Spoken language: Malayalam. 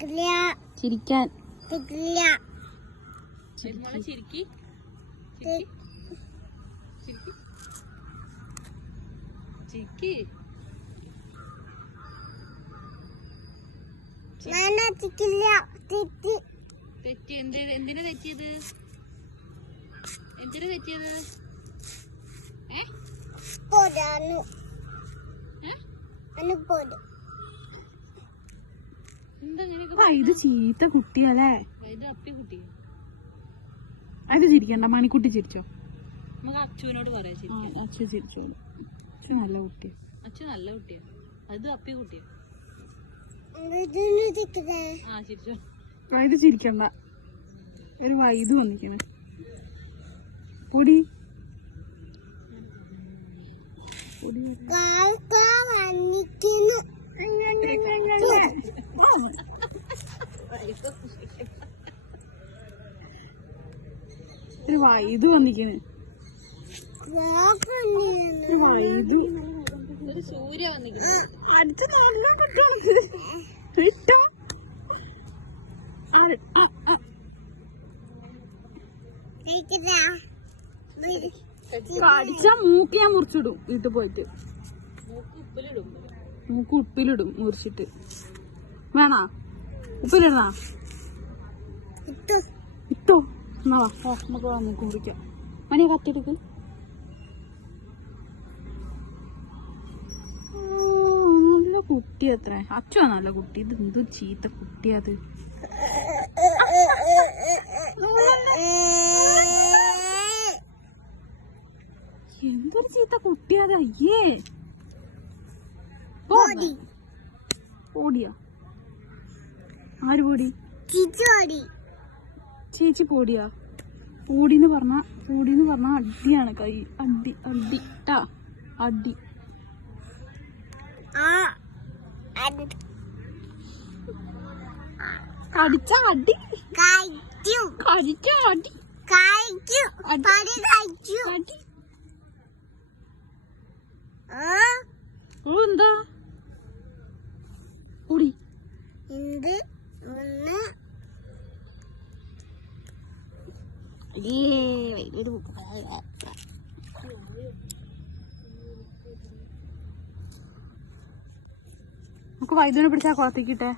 ചിരിക്കാൻ എന്തിനാ തെറ്റിയത്? ഇത് ചീത്ത കുട്ടിയല്ലേ? അത് ചിരിക്കണ്ട, മണിക്കുട്ടി ചിരിച്ചോ. നമുക്ക് അച്ചുവിനോട് പറയാം. അച്ചു ചിരിച്ചോ. അച്ചു നല്ല കുട്ടിയാ. അത് അപ്പി കുട്ടിയാ. ഇത് ചിരിക്കണ്ട. ഒരു വൈദ്യു വന്നിക്കണ പൊടി ഒരു വൈദ്യു വന്നിക്കണ്. സൂര്യ വന്നിക്കണ്. അടുത്ത നല്ല കിട്ടോ. കടിച്ചാ മൂക്ക് ഞാൻ മുറിച്ചിടും. വീട്ടിൽ പോയിട്ട് മൂക്ക് ഉപ്പിലിടും മുറിച്ചിട്ട്. വേണോ? ഉപ്പിലിടണ ഇട്ടോ. എന്നാ വാ, നമുക്ക് മൂക്ക് മുറിക്കാം. മണിയെ കത്തിയെടുക്ക്. നല്ല കുട്ടി അത്ര. അച്ഛനാ നല്ല കുട്ടി. ഇത് എന്ത് ചീത്ത കുട്ടിയത്. എന്തൊരു ചീത്ത കുട്ടിയത്. അയ്യേ ഓടിയാ. ആര് പോടി? ചേച്ചി പോടിയാ. പൂടിന്ന് പറഞ്ഞ അടിയാണ്. കൈ അടി ട്ടാ. അടി കടിച്ച അടി. കടിച്ച അടി. എന്താ കൂടി നമുക്ക് വൈദ്യുനെ പിടിച്ചാ കുളത്തേക്കിട്ടെ.